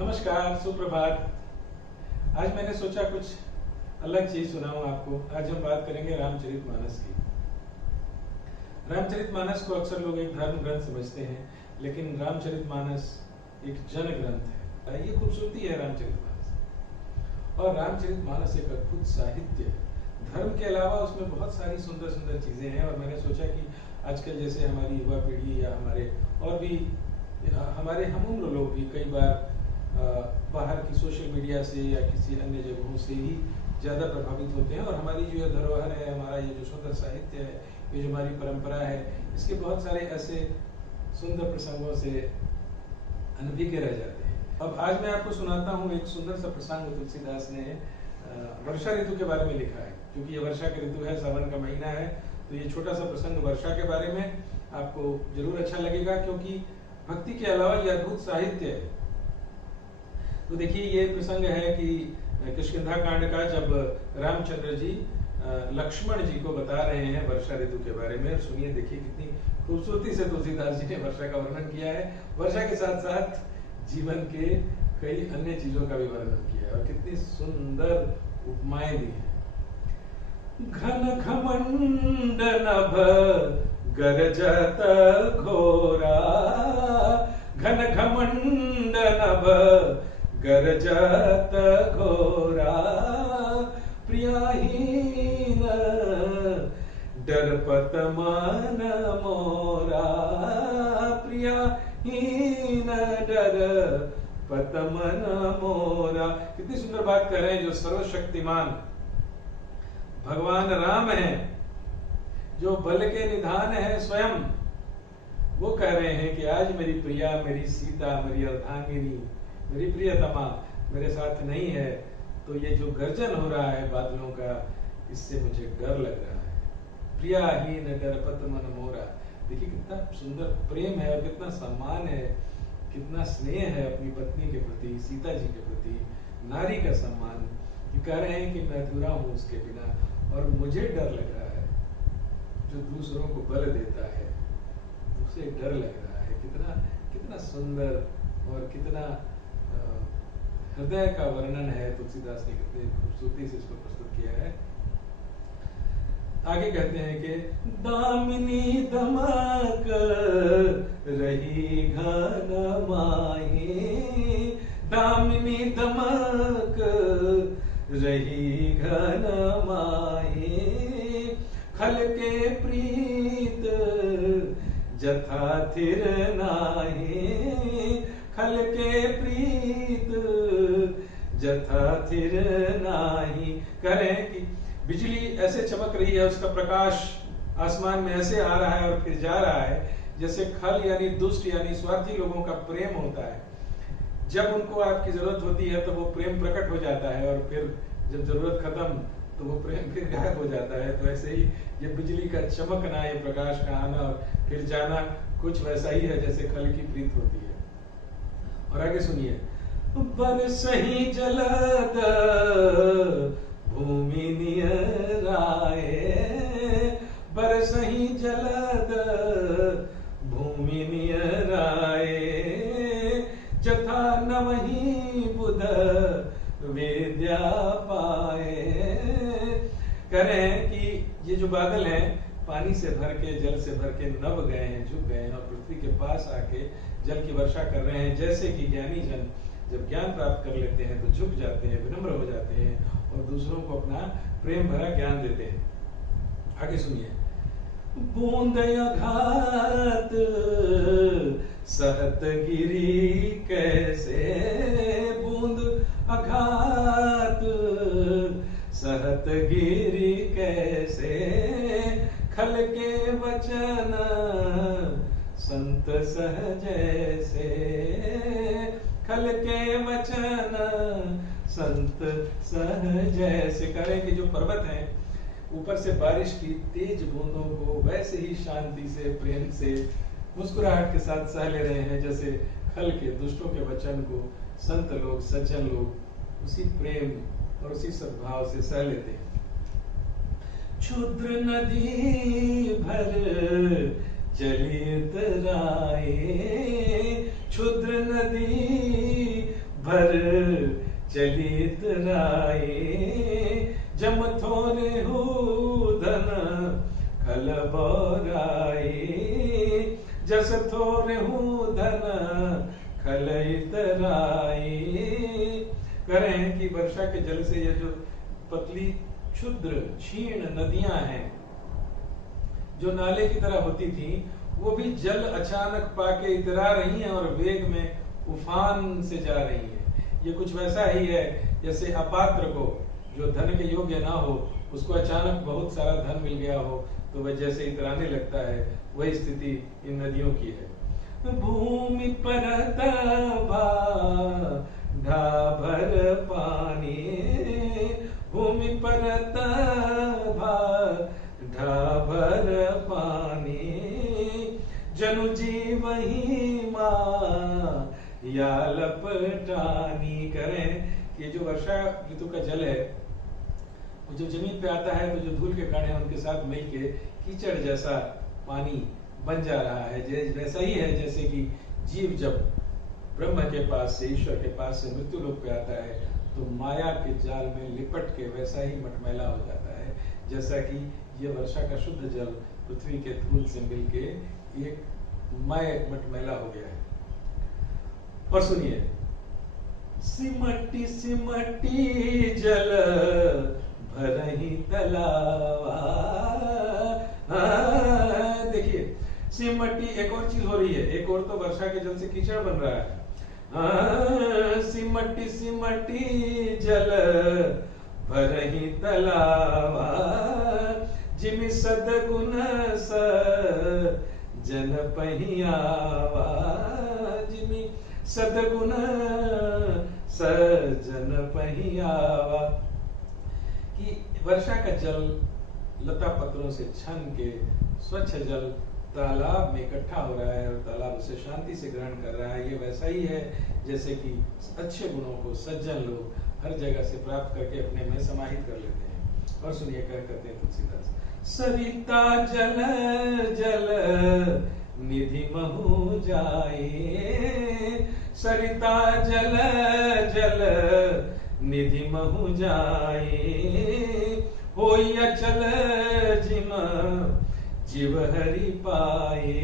नमस्कार, सुप्रभात। आज मैंने सोचा कुछ अलग चीज सुनाऊं आपको। आज हम बात करेंगे रामचरितमानस की। रामचरितमानस को अक्सर लोग एक धर्म ग्रंथ समझते हैं, लेकिन रामचरितमानस एक जन ग्रंथ है। ये खूबसूरती है रामचरितमानस। और रामचरितमानस एक अद्भुत साहित्य है। धर्म के अलावा उसमें बहुत सारी सुंदर सुंदर चीजें हैं। और मैंने सोचा कि आजकल जैसे हमारी युवा पीढ़ी या हमारे हम उम्र लोग भी कई बार बाहर की सोशल मीडिया से या किसी अन्य जगहों से ही ज़्यादा प्रभावित होते हैं, और हमारी जो धरोहर है, हमारा ये जो सुंदर साहित्य है, ये जो हमारी परंपरा है, इसके बहुत सारे ऐसे सुंदर प्रसंगों से अनभिज्ञ रह जाते हैं। अब आज मैं आपको सुनाता हूँ एक सुंदर सा प्रसंग। तुलसीदास ने वर्षा ऋतु के बारे में लिखा है। क्योंकि ये वर्षा की ऋतु है, सावन का महीना है, तो ये छोटा सा प्रसंग वर्षा के बारे में आपको जरूर अच्छा लगेगा, क्योंकि भक्ति के अलावा ये अद्भुत साहित्य है। तो देखिए, ये प्रसंग है कि किष्किंधा कांड का, जब रामचंद्र जी लक्ष्मण जी को बता रहे हैं वर्षा ऋतु के बारे में। सुनिए, देखिए कितनी खूबसूरती से तुलसीदास जी ने वर्षा का वर्णन किया है। वर्षा के साथ साथ जीवन के कई अन्य चीजों का भी वर्णन किया है, और कितनी सुंदर उपमाएं दी हैं। घन घमंड नभ गरजत घोरा, घन घमंड नभ गरजत घोरा, प्रियाहीन डरपत मन मोरा, प्रियाहीन डरपत मन मोरा। कितनी सुंदर बात कर रहे हैं। जो सर्वशक्तिमान भगवान राम है, जो बल के निधान है स्वयं, वो कह रहे हैं कि आज मेरी प्रिया, मेरी सीता, मेरी अर्धांगिनी, मेरी प्रियतमा मेरे साथ नहीं है, तो ये जो गर्जन हो रहा है बादलों का, इससे मुझे डर लग रहा है। प्रियाहीन डरपत मन मोरा। देखिए कितना सुंदर प्रेम है और कितना सम्मान है, कितना स्नेह है अपनी पत्नी के प्रति, सीता जी के प्रति, नारी का सम्मान। ये कह रहे हैं कि मैं अधूरा हूँ उसके बिना, और मुझे डर लग रहा है। जो दूसरों को बल देता है उसे डर लग रहा है। कितना कितना सुंदर और कितना हृदय का वर्णन है। तुलसीदास ने कितनी खूबसूरती से इसको प्रस्तुत किया है। आगे कहते हैं कि दामिनी दमक रही घन माही, दामिनी दमक रही घन माही, खल के प्रीत जथा थिर नाही, खल के प्रीत जथा थिर नाही। कह रहे हैं कि बिजली ऐसे चमक रही है, उसका प्रकाश आसमान में ऐसे आ रहा है और फिर जा रहा है, जैसे खल यानी दुष्ट यानी स्वार्थी लोगों का प्रेम होता है। जब उनको आपकी जरूरत होती है तो वो प्रेम प्रकट हो जाता है, और फिर जब जरूरत खत्म तो वो प्रेम फिर गायब हो जाता है। तो ऐसे ही ये बिजली का चमकना, ये प्रकाश का आना और फिर जाना, कुछ वैसा ही है जैसे खल की प्रीत होती है। और आगे सुनिए, बरसहि जलद भूमि नियराए, बरसहि जलद भूमि नियराए, जथा नवहि बुध विद्या पाए। कह रहे हैं कि ये जो बादल हैं, पानी से भर के, जल से भर के नभ गए हैं, झुक गए हैं, और पृथ्वी के पास आके जल की वर्षा कर रहे हैं। जैसे कि ज्ञानी जन जब ज्ञान प्राप्त कर लेते हैं तो झुक जाते हैं, विनम्र हो जाते हैं, और दूसरों को अपना प्रेम भरा ज्ञान देते हैं। आगे सुनिए, बूंद अघात सहत गिरी कैसे, बूंद अघात सहत गिरी कैसे, खल के वचन संत सहजैसे, खल के वचन संत सहजैसे। करें कि जो पर्वत हैं, ऊपर से बारिश की तेज बूंदों को वैसे ही शांति से, प्रेम से, मुस्कुराहट के साथ सह ले रहे हैं, जैसे खल के दुष्टों के वचन को संत लोग, सज्जन लोग उसी प्रेम और उसी सद्भाव से सह लेते हैं। क्षुद्र नदी भर जलित राये, क्षुद्र नदी भर चलित राये, जम थोरे हो धन खल बोराए, जस थोरे हो धन खल इतराए। कह रहे हैं कि वर्षा के जल से ये जो पतली क्षुद्र क्षीण नदियां हैं, जो नाले की तरह होती थी, वो भी जल अचानक पाके इतरा रही हैं और वेग में उफान से जा रही हैं। ये कुछ वैसा ही है जैसे अपात्र को, जो धन के योग्य ना हो, उसको अचानक बहुत सारा धन मिल गया हो तो वह जैसे इतराने लगता है, वही स्थिति इन नदियों की है। भूमि परत ढाभर पानी, भूमि परत ढाभर पानी, जनु जीवही माँ या लपटानी। करें कि जो वर्षा ऋतु का जल है, वो जब जमीन पे आता है तो जो धूल के कण हैं उनके साथ मिलके कीचड़ जैसा पानी बन जा रहा है। वैसा ही है जैसे कि जीव जब ब्रह्म के पास से, ईश्वर के पास से मृत्यु लोक पे आता है तो माया के जाल में लिपट के वैसा ही मटमैला हो जाता है, जैसा कि ये वर्षा का शुद्ध जल पृथ्वी के धूल से मिलके एक मय मटमैला हो गया है। और सुनिए, सिमटी सिमटी जल भरही तलावा। देखिए, सिमटी एक और चीज हो रही है, एक और तो वर्षा के जल से कीचड़ बन रहा है। सिमटी सिमटी जल भरही तलावा, जिमि सदगुण स जन पहियावा, जिमि सदगुण सजन पहियावा। कि वर्षा का जल लता पत्रों से छन के स्वच्छ जल तालाब में इकट्ठा हो रहा है और तालाब उसे शांति से ग्रहण कर रहा है। ये वैसा ही है जैसे कि अच्छे गुणों को सज्जन लोग हर जगह से प्राप्त करके अपने में समाहित कर लेते हैं। और सुनिए क्या कहते हैं तुलसीदास, सरिता जल जल निधि महु जाए, सरिता जल जल निधि महु जाए, होई अचल जिम जीव हरि पाए,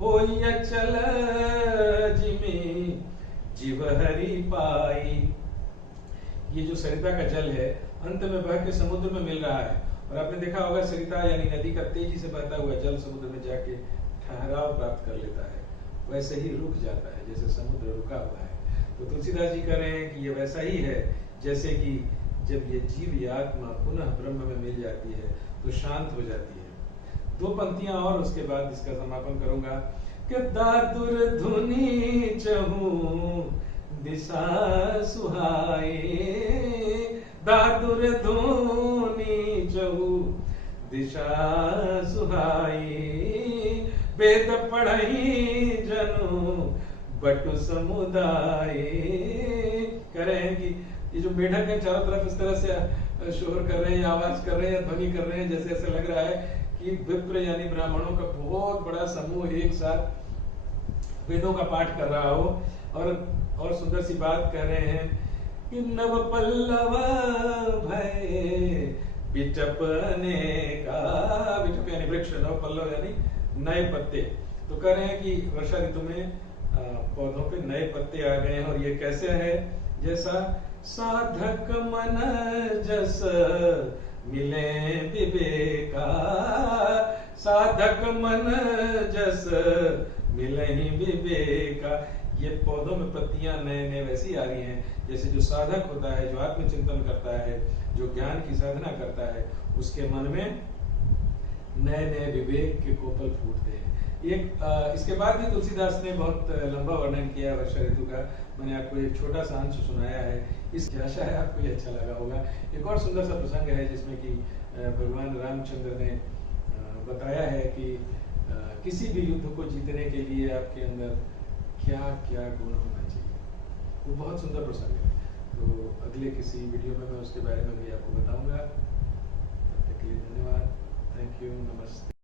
होई अचल जिमि जीव हरि पाई। ये जो सरिता का जल है अंत में बह के समुद्र में मिल रहा है। और आपने देखा होगा सरिता यानी नदी का तेजी से बहता हुआ जल समुद्र में जाके ठहराव प्राप्त कर लेता है, वैसे ही रुक जाता है जैसे समुद्र रुका हुआ है। तो तुलसीदास जी कह रहे हैं कि ये वैसा ही है जैसे कि जब ये जीव या आत्मा पुनः ब्रह्म में मिल जाती है तो शांत हो जाती है। दो पंक्तियां और उसके बाद इसका समापन करूंगा कि दादुर धुनी चहु दिशा सुहाए, दादुर धुनी चहु दिशा सुहाए, वेद पढ़ई जनु बटु समुदाय। कह रहे हैं कि ये जो मेढक है चारों तरफ इस तरह से शोर कर रहे हैं, आवाज कर रहे हैं, ध्वनि कर रहे हैं, जैसे ऐसा लग रहा है कि विप्र यानी ब्राह्मणों का बहुत बड़ा समूह एक साथ वेदों का पाठ कर रहा हो। और सुंदर सी बात कह रहे हैं कि नव पल्लव भय बिटपने का, बिटप यानी वृक्ष, नव पल्लव यानी नए पत्ते। तो कह रहे हैं कि वर्षा ऋतु में पौधों पे नए पत्ते आ गए हैं। और ये कैसे है, जैसा साधक मन जस मिले विवेका, साधक मन जस मिले विवेका। ये पौधों में पत्तियां नए नए वैसी आ रही हैं जैसे जो साधक होता है, जो आत्मचिंतन करता है, जो ज्ञान की साधना करता है, उसके मन में नए नए विवेक के कोपल फूटते हैं। इसके बाद भी तुलसीदास ने बहुत लंबा वर्णन किया है वर्षा ऋतु का। मैंने आपको एक छोटा सा अंश सुनाया है, इसकी आशा है आपको ये अच्छा लगा होगा। एक और सुंदर सा प्रसंग है जिसमें कि भगवान रामचंद्र ने बताया है कि किसी भी युद्ध को जीतने के लिए आपके अंदर क्या क्या गुण होना चाहिए। वो बहुत सुंदर प्रसंग है। तो अगले किसी वीडियो में मैं उसके बारे में भी आपको बताऊंगा। तब तक के लिए धन्यवाद। Thank you. नमस्ते।